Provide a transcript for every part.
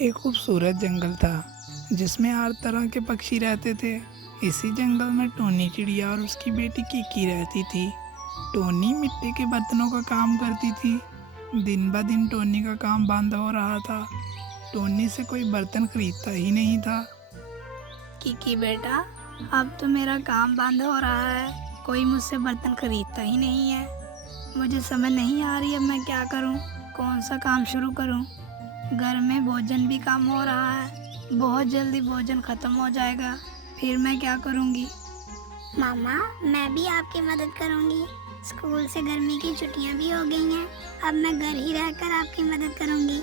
एक खूबसूरत जंगल था जिसमें हर तरह के पक्षी रहते थे। इसी जंगल में टोनी चिड़िया और उसकी बेटी किकी रहती थी। टोनी मिट्टी के बर्तनों का काम करती थी। दिन ब दिन टोनी का काम बंद हो रहा था। टोनी से कोई बर्तन खरीदता ही नहीं था। किकी बेटा, अब तो मेरा काम बंद हो रहा है, कोई मुझसे बर्तन खरीदता ही नहीं है। मुझे समझ नहीं आ रही अब मैं क्या करूं, कौन सा काम शुरू करूं। घर में भोजन भी कम हो रहा है, बहुत जल्दी भोजन खत्म हो जाएगा, फिर मैं क्या करूंगी। मामा, मैं भी आपकी मदद करूंगी। स्कूल से गर्मी की छुट्टियां भी हो गई हैं। अब मैं घर ही रहकर आपकी मदद करूंगी।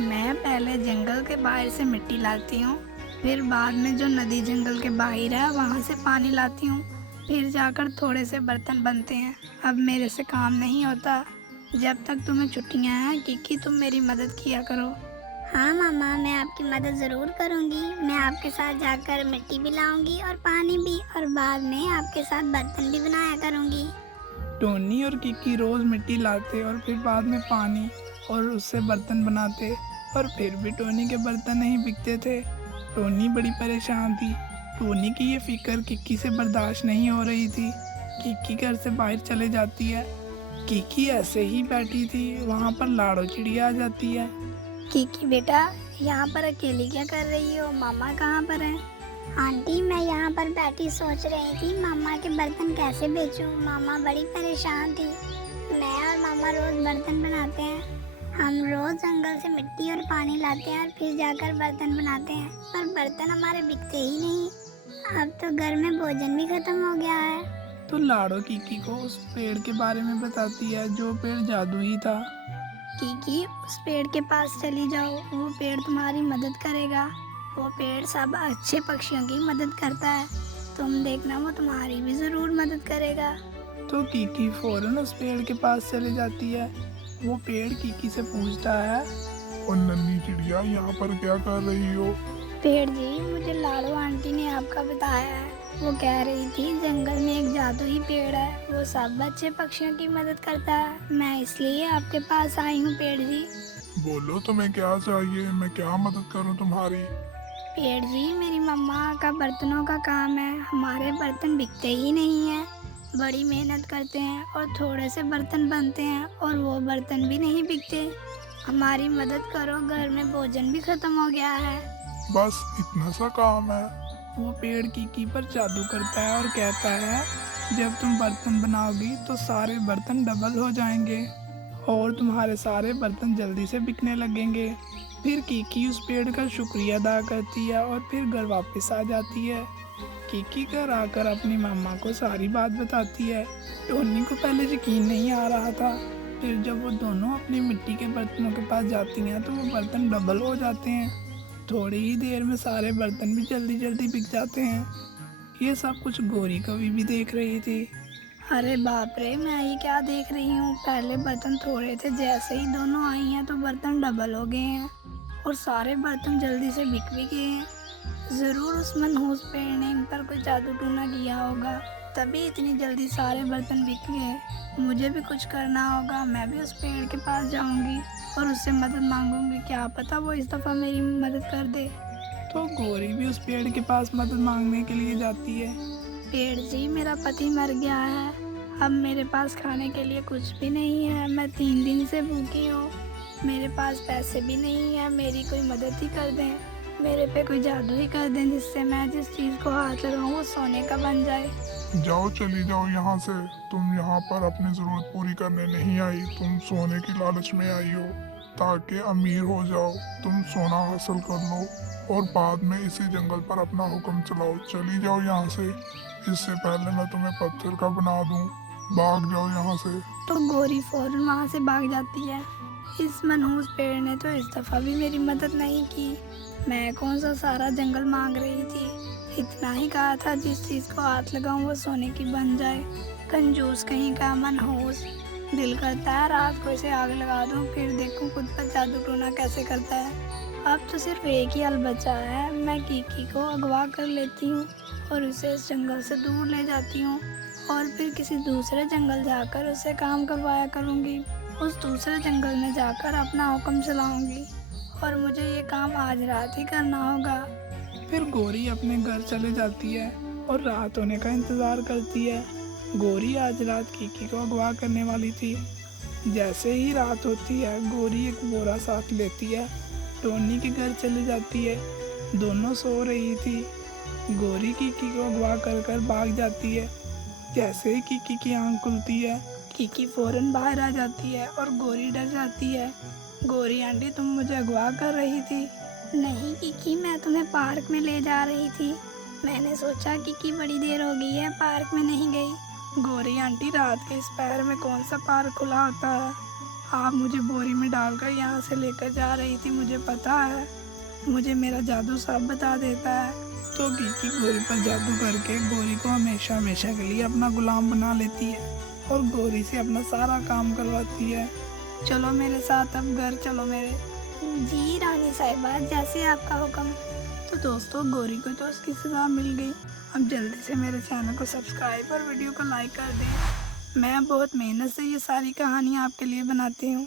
मैं पहले जंगल के बाहर से मिट्टी लाती हूँ, फिर बाद में जो नदी जंगल के बाहर है वहाँ से पानी लाती हूँ, फिर जाकर थोड़े से बर्तन बनते हैं। अब मेरे से काम नहीं होता। जब तक तुम्हें छुट्टियाँ हैं किकी, तुम मेरी मदद किया करो। हाँ मामा, मैं आपकी मदद ज़रूर करूंगी। मैं आपके साथ जाकर मिट्टी भी लाऊंगी और पानी भी, और बाद में आपके साथ बर्तन भी बनाया करूंगी। टोनी और किकी रोज़ मिट्टी लाते और फिर बाद में पानी और उससे बर्तन बनाते, पर फिर भी टोनी के बर्तन नहीं बिकते थे। टोनी बड़ी परेशान थी। टोनी की ये फिक्र किकी से बर्दाश्त नहीं हो रही थी। किकी घर से बाहर चले जाती है। किकी ऐसे ही बैठी थी, वहाँ पर लाड़ो चिड़िया आ जाती है। किकी बेटा, यहाँ पर अकेली क्या कर रही हो? मामा कहाँ पर हैं? आंटी, मैं यहाँ पर बैठी सोच रही थी मामा के बर्तन कैसे बेचूं। मामा बड़ी परेशान थी। मैं और मामा रोज बर्तन बनाते हैं। हम रोज जंगल से मिट्टी और पानी लाते हैं और फिर जाकर बर्तन बनाते हैं, पर बर्तन हमारे बिकते ही नहीं। अब तो घर में भोजन भी खत्म हो गया है। तो लाड़ो किकी को उस पेड़ के बारे में बताती है, जो पेड़ जादुई था। किकी, उस पेड़ के पास चली जाओ, वो पेड़ तुम्हारी मदद करेगा। वो पेड़ सब अच्छे पक्षियों की मदद करता है, तुम देखना वो तुम्हारी भी ज़रूर मदद करेगा। तो किकी फौरन उस पेड़ के पास चले जाती है। वो पेड़ किकी से पूछता है, और नन्ही चिड़िया यहाँ पर क्या कर रही हो? पेड़ जी, मुझे लाड़ो आंटी ने आपका बताया है। वो कह रही थी जंगल में एक जादुई पेड़ है, वो सब अच्छे पक्षियों की मदद करता है। मैं इसलिए आपके पास आई हूँ पेड़ जी। बोलो तुम्हें क्या चाहिए, मैं क्या मदद करूँ तुम्हारी? पेड़ जी, मेरी मम्मा का बर्तनों का काम है, हमारे बर्तन बिकते ही नहीं हैं। बड़ी मेहनत करते हैं और थोड़े से बर्तन बनते हैं और वो बर्तन भी नहीं बिकते। हमारी मदद करो, घर में भोजन भी खत्म हो गया है। बस इतना सा काम है? वो पेड़ किकी पर जादू करता है और कहता है, जब तुम बर्तन बनाओगी तो सारे बर्तन डबल हो जाएंगे और तुम्हारे सारे बर्तन जल्दी से बिकने लगेंगे। फिर किकी उस पेड़ का शुक्रिया अदा करती है और फिर घर वापस आ जाती है। किकी घर आकर अपनी मम्मा को सारी बात बताती है। टोनी को पहले यकीन नहीं आ रहा था, फिर जब वो दोनों अपनी मिट्टी के बर्तनों के पास जाती हैं तो वो बर्तन डबल हो जाते हैं। थोड़ी ही देर में सारे बर्तन भी जल्दी जल्दी बिक जाते हैं। ये सब कुछ गौरी कवि भी देख रही थी। अरे बाप रे, मैं ये क्या देख रही हूँ? पहले बर्तन थोड़े थे, जैसे ही दोनों आई हैं तो बर्तन डबल हो गए हैं और सारे बर्तन जल्दी से बिक भी गए हैं। ज़रूर उस मनहूस पेड़ ने इन पर कोई जादू टूना किया होगा, तभी इतनी जल्दी सारे बर्तन बिक गए। मुझे भी कुछ करना होगा, मैं भी उस पेड़ के पास जाऊंगी और उससे मदद मांगूंगी, क्या पता वो इस दफ़ा मेरी मदद कर दे। तो गौरी भी उस पेड़ के पास मदद मांगने के लिए जाती है। पेड़ जी, मेरा पति मर गया है, अब मेरे पास खाने के लिए कुछ भी नहीं है। मैं 3 दिन से भूखी हूँ, मेरे पास पैसे भी नहीं है, मेरी कोई मदद ही कर दें, मेरे पे कोई जादू ही कर दें जिससे मैं जिस चीज़ को हाथ लगाऊँ वो सोने का बन जाए। जाओ, चली जाओ यहाँ से। तुम यहाँ पर अपनी जरूरत पूरी करने नहीं आई, तुम सोने की लालच में आई हो ताकि अमीर हो जाओ। तुम सोना हासिल कर लो और बाद में इसी जंगल पर अपना हुक्म चलाओ। चली जाओ यहाँ से, इससे पहले मैं तुम्हें पत्थर का बना दूँ। भाग जाओ यहाँ से। तो गौरी फौरन वहाँ से भाग जाती है। इस मनहूस पेड़ ने तो इस दफ़ा भी मेरी मदद नहीं की। मैं कौन सा सारा जंगल मांग रही थी, इतना ही कहा था जिस चीज़ को हाथ लगाऊं वो सोने की बन जाए। कंजूस कहीं का मनहूस, दिल करता है रात को इसे आग लगा दूं, फिर देखूं खुद पर जादू टोना कैसे करता है। अब तो सिर्फ एक ही हल बचा है, मैं किकी को अगवा कर लेती हूँ और उसे इस जंगल से दूर ले जाती हूँ और फिर किसी दूसरे जंगल जाकर उससे काम करवाया करूँगी। उस दूसरे जंगल में जाकर अपना हुक्म चलाऊँगी और मुझे ये काम आज रात ही करना होगा। फिर गौरी अपने घर चले जाती है और रात होने का इंतज़ार करती है। गौरी आज रात कीकी को अगवा करने वाली थी। जैसे ही रात होती है गौरी एक बोरा साथ लेती है, टोनी के घर चली जाती है। दोनों सो रही थी। गौरी कीकी को अगवा कर कर भाग जाती है। जैसे ही कीकी की आंख खुलती है कीकी फौरन बाहर आ जाती है और गौरी डर जाती है। गौरी आंटी, तुम मुझे अगवा कर रही थी? नहीं किकी, मैं तुम्हें पार्क में ले जा रही थी। मैंने सोचा किकी बड़ी देर हो गई है, पार्क में नहीं गई। गौरी आंटी, रात के इस पहर में कौन सा पार्क खुला होता है? आप मुझे बोरी में डालकर यहाँ से लेकर जा रही थी, मुझे पता है। मुझे मेरा जादू सब बता देता है। तो कीकी गौरी पर जादू करके गौरी को हमेशा हमेशा के लिए अपना गुलाम बना लेती है और गौरी से अपना सारा काम करवाती है। चलो मेरे साथ, अब घर चलो मेरे। जी रानी साहिबा, जैसे आपका हुक्म। तो दोस्तों, गौरी को तो उसकी सज़ा मिल गई। अब जल्दी से मेरे चैनल को सब्सक्राइब और वीडियो को लाइक कर दें। मैं बहुत मेहनत से ये सारी कहानियाँ आपके लिए बनाती हूँ।